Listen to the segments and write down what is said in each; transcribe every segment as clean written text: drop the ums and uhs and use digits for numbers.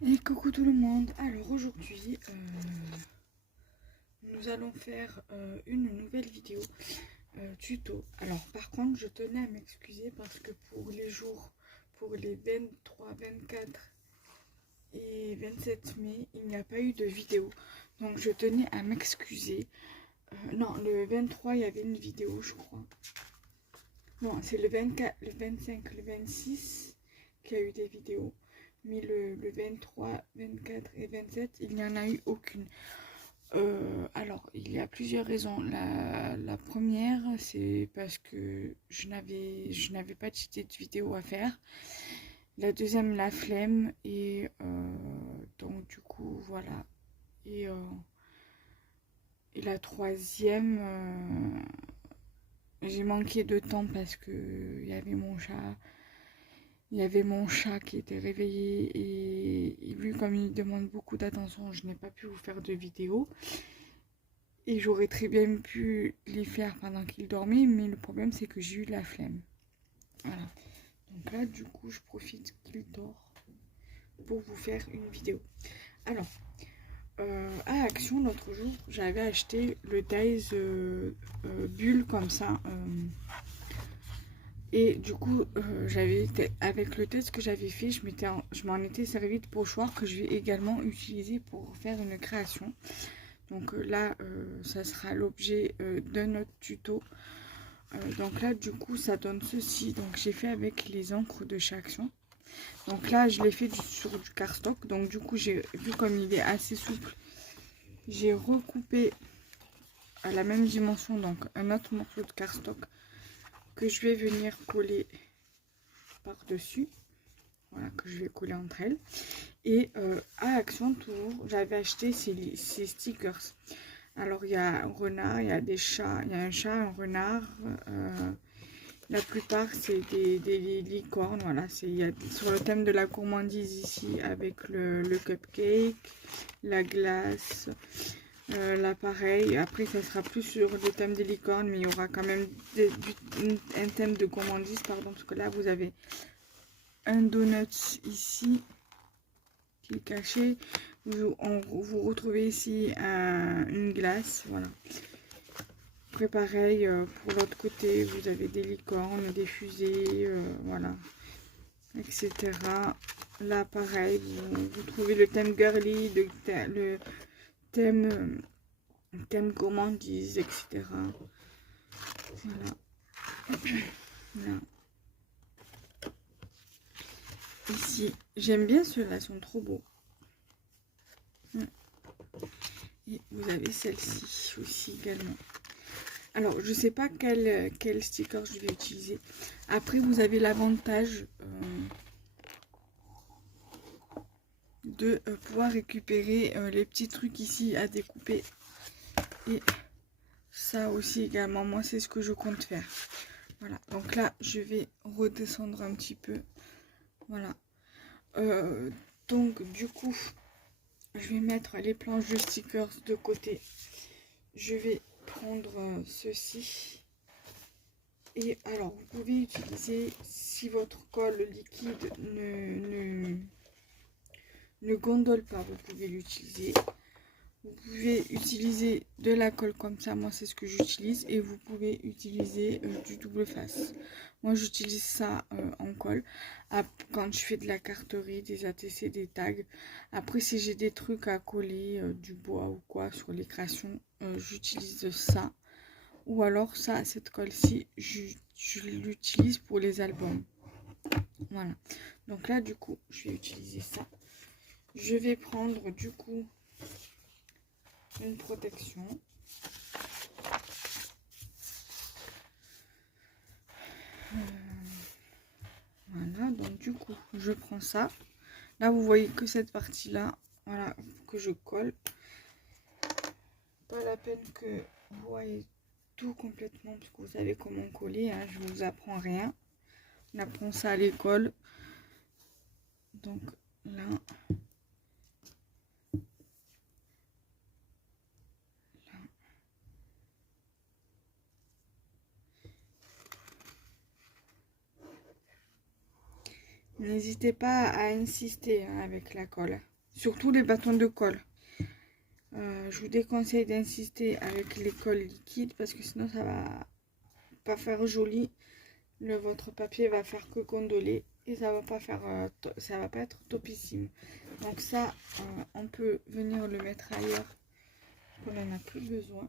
Et coucou tout le monde. Alors aujourd'hui, nous allons faire une nouvelle vidéo tuto. Alors par contre, je tenais à m'excuser parce que pour les jours, pour les 23, 24 et 27 mai, il n'y a pas eu de vidéo. Donc je tenais à m'excuser. Non, le 23, il y avait une vidéo, je crois. Non, c'est le 24, le 25, le 26 qu'il y a eu des vidéos. Mais le 23, 24 et 27, il n'y en a eu aucune. Alors, il y a plusieurs raisons. La première, c'est parce que je n'avais pas de vidéo à faire. La deuxième, la flemme. Et donc, du coup, voilà. Et, euh, et la troisième, j'ai manqué de temps parce que il y avait mon chat. Il y avait mon chat qui était réveillé et vu comme il demande beaucoup d'attention, je n'ai pas pu vous faire de vidéo. Et j'aurais très bien pu les faire pendant qu'il dormait, mais le problème c'est que j'ai eu la flemme. Voilà. Donc là, du coup, je profite qu'il dort pour vous faire une vidéo. Alors, à Action, l'autre jour, j'avais acheté le Days bulle comme ça. Et du coup, avec le test que j'avais fait, je m'en étais servi de pochoir que je vais également utiliser pour faire une création. Donc là, ça sera l'objet d'un autre tuto. Donc là, du coup, ça donne ceci. Donc j'ai fait avec les encres de chez Action. Donc là, je l'ai fait sur du cardstock. Donc du coup, j'ai vu comme il est assez souple, j'ai recoupé à la même dimension donc un autre morceau de cardstock que je vais venir coller par-dessus. Voilà, que je vais coller entre elles. Et à Action, toujours, j'avais acheté ces stickers. Alors, il y a un renard, il y a des chats, il y a un chat, un renard. La plupart, c'est des licornes. Voilà, il y a sur le thème de la gourmandise ici, avec le cupcake, la glace, l'appareil. Après, ça sera plus sur le thème des licornes, mais il y aura quand même un thème de gourmandise, pardon, parce que là, vous avez un donut ici qui est caché. Vous retrouvez ici une glace, voilà. Après pareil, pour l'autre côté, vous avez des licornes, des fusées, voilà, etc. Là pareil, vous trouvez le thème girly, le thème gourmandise, etc. Voilà. Là. Ici, j'aime bien ceux-là, ils sont trop beaux. Et vous avez celle-ci aussi également. Alors, je ne sais pas quel sticker je vais utiliser. Après, vous avez l'avantage de pouvoir récupérer les petits trucs ici à découper. Et ça aussi également, moi, c'est ce que je compte faire. Voilà, donc là, je vais redescendre un petit peu. Voilà. Donc, du coup, je vais mettre les planches de stickers de côté. Je vais prendre ceci. Et alors, vous pouvez utiliser, si votre colle liquide ne gondole pas, vous pouvez l'utiliser. Vous pouvez utiliser de la colle comme ça, moi c'est ce que j'utilise. Et vous pouvez utiliser du double face. Moi j'utilise ça en colle quand je fais de la carterie, des ATC, des tags. Après si j'ai des trucs à coller, du bois ou quoi sur les créations, j'utilise ça. Ou alors ça, cette colle-ci, je l'utilise pour les albums. Voilà. Donc là, du coup, je vais utiliser ça. Je vais prendre, du coup, une protection. Voilà, donc du coup, je prends ça. Là, vous voyez que cette partie-là, voilà, que je colle. Pas la peine que vous voyez tout complètement, parce que vous savez comment coller, hein, je ne vous apprends rien. On apprend ça à l'école. Donc là, N'hésitez pas à insister hein, avec la colle. Surtout les bâtons de colle. Je vous déconseille d'insister avec les colles liquides parce que sinon ça va pas faire joli. Votre papier va faire que gondoler et ça va pas faire, ça va pas être topissime. Donc ça, on peut venir le mettre ailleurs. On n'en a plus besoin.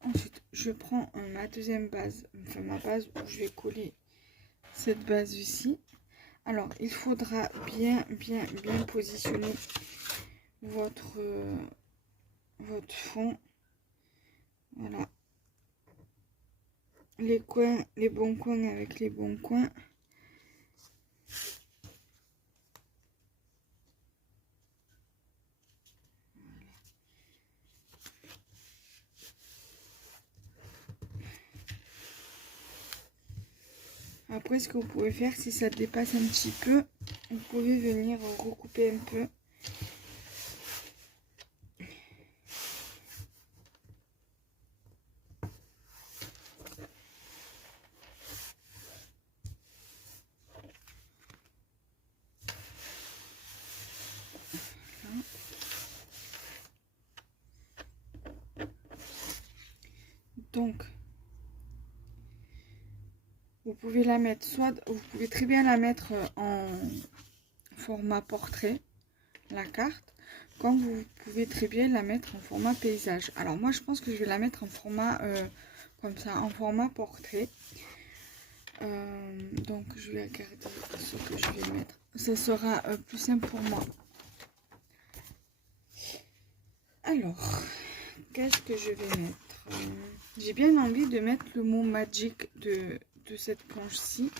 Ensuite, je prends ma deuxième base, enfin ma base où je vais coller cette base ici. Alors, il faudra bien positionner votre fond. Voilà. Les coins, les bons coins avec les bons coins. Après, ce que vous pouvez faire, si ça dépasse un petit peu, vous pouvez venir recouper un peu. Donc, vous pouvez la mettre, soit vous pouvez très bien la mettre en format portrait, la carte, comme vous pouvez très bien la mettre en format paysage. Alors moi je pense que je vais la mettre en format comme ça, en format portrait. Donc je vais regarder ce que je vais mettre. Ça sera plus simple pour moi. Alors, qu'est-ce que je vais mettre? J'ai bien envie de mettre le mot magic de cette planche-ci.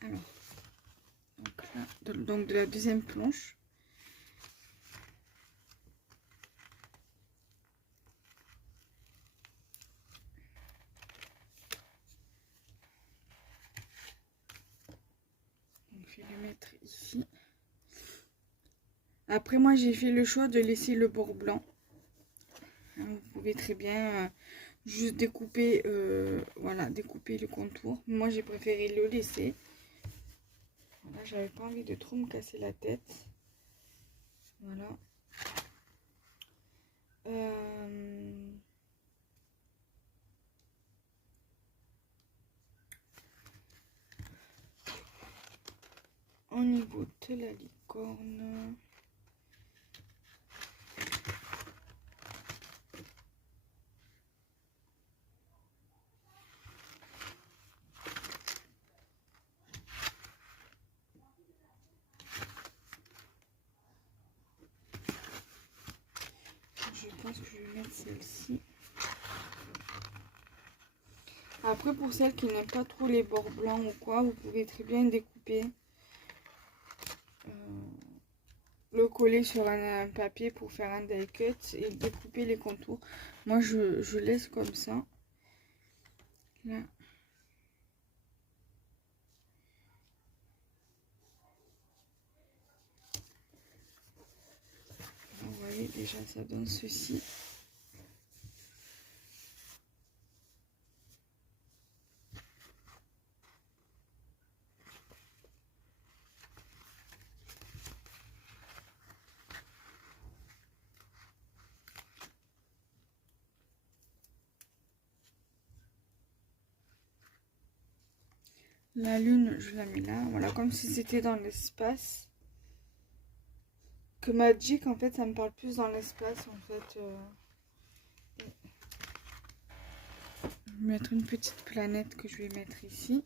Alors, donc, là, donc de la deuxième planche. Donc, je vais le mettre ici. Après, moi, j'ai fait le choix de laisser le bord blanc. Vous pouvez très bien juste découper, voilà, découper le contour. Moi, j'ai préféré le laisser. Voilà, j'avais pas envie de trop me casser la tête. Voilà. Au niveau de la licorne, je pense que je vais mettre celle-ci. Après, pour celles qui n'aiment pas trop les bords blancs ou quoi, vous pouvez très bien découper, le coller sur un papier pour faire un die cut et découper les contours. Moi, je laisse comme ça. Là. Vous voyez, déjà, ça donne ceci. La lune, je la mets là. Voilà, comme si c'était dans l'espace. Que Magic, en fait, ça me parle plus dans l'espace, en fait. Je vais mettre une petite planète que je vais mettre ici.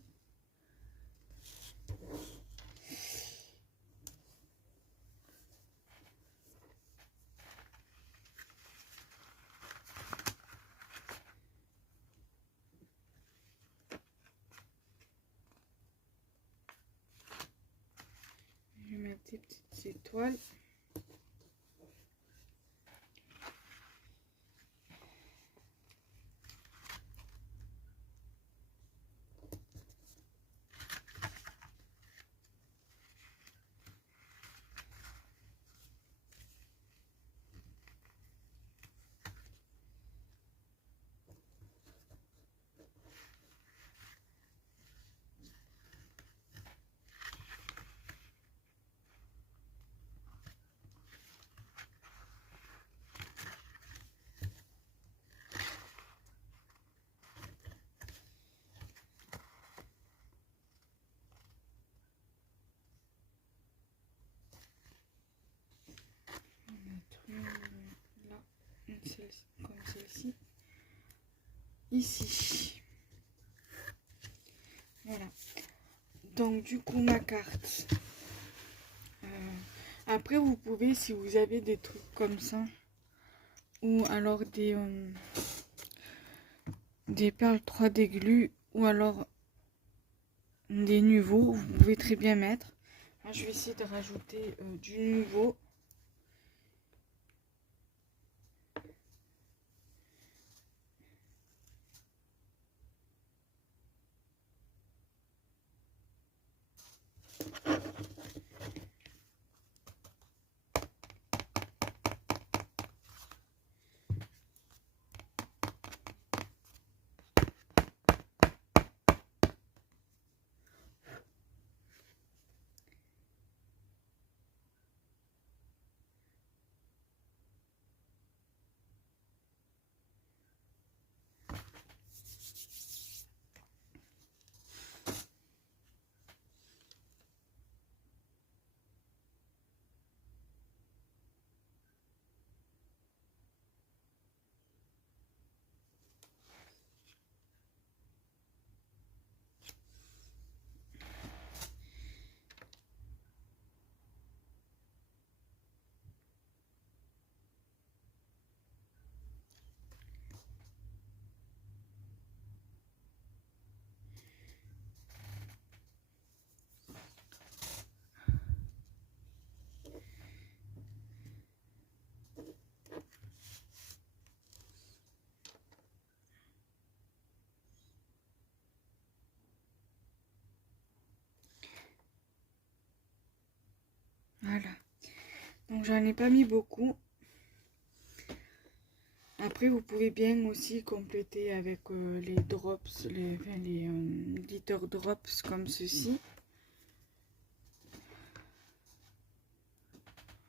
Je vais mettre des petites étoiles. comme celle-ci. Ici. Voilà. Donc du coup ma carte. Après vous pouvez, si vous avez des trucs comme ça, ou alors des perles 3D glu, ou alors des nuveaux, vous pouvez très bien mettre. Moi je vais essayer de rajouter du nouveau. Voilà. Donc j'en ai pas mis beaucoup. Après vous pouvez bien aussi compléter avec les drops, les glitter drops comme ceci.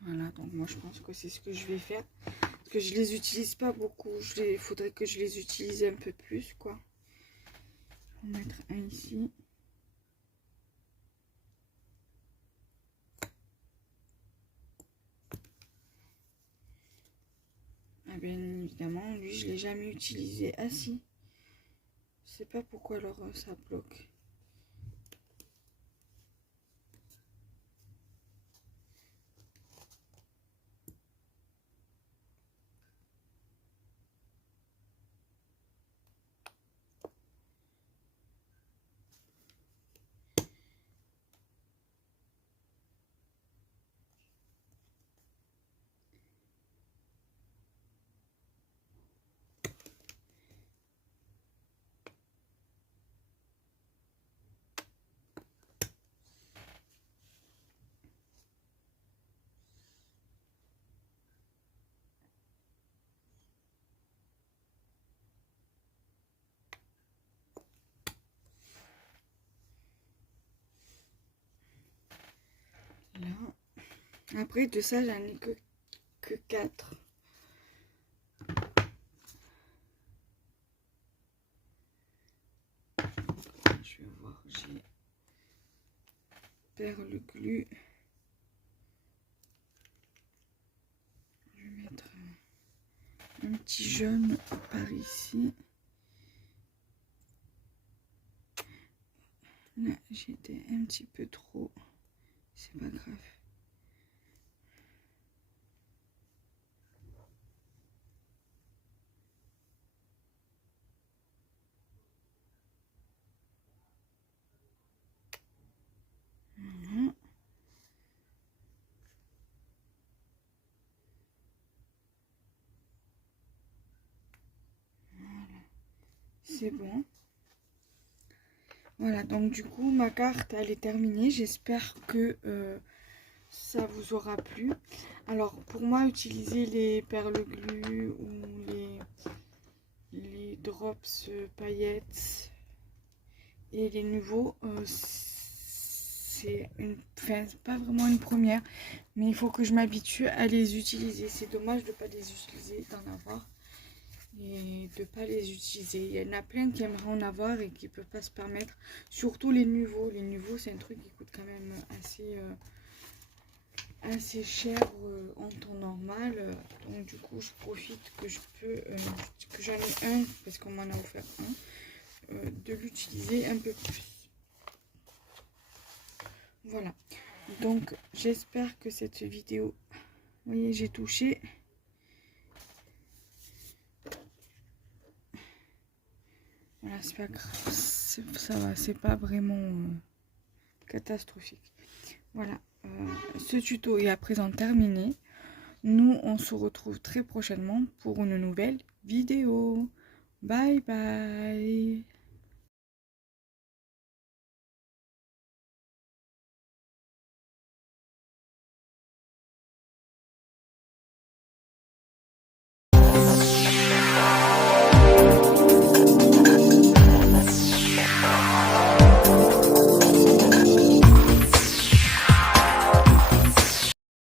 Voilà, donc moi je pense que c'est ce que je vais faire. Parce que je les utilise pas beaucoup. Il faudrait que je les utilise un peu plus, quoi. Je vais mettre un ici. Ah bien évidemment, lui je l'ai jamais utilisé. Ah si. Je sais pas pourquoi alors ça bloque. Là. Après de ça j'en ai que 4. Je vais voir, j'ai perle glu. Je vais mettre un petit jaune par ici. Là j'étais un petit peu trop, c'est pas grave. Voilà. C'est bon. Voilà, donc du coup ma carte elle est terminée. J'espère que ça vous aura plu. Alors pour moi utiliser les perles glu ou les drops paillettes et les nouveaux, c'est pas vraiment une première, mais il faut que je m'habitue à les utiliser. C'est dommage de ne pas les utiliser, d'en avoir et de pas les utiliser. Il y en a plein qui aimeraient en avoir et qui peuvent pas se permettre, surtout les nouveaux. Les nouveaux c'est un truc qui coûte quand même assez assez cher en temps normal. Donc du coup, je profite que je peux, que j'en ai un, parce qu'on m'en a offert un, de l'utiliser un peu plus. Voilà. Donc j'espère que cette vidéo, vous voyez, j'ai touché. Voilà, c'est pas grave, ça va, c'est pas vraiment catastrophique. Voilà, ce tuto est à présent terminé. Nous, on se retrouve très prochainement pour une nouvelle vidéo. Bye bye.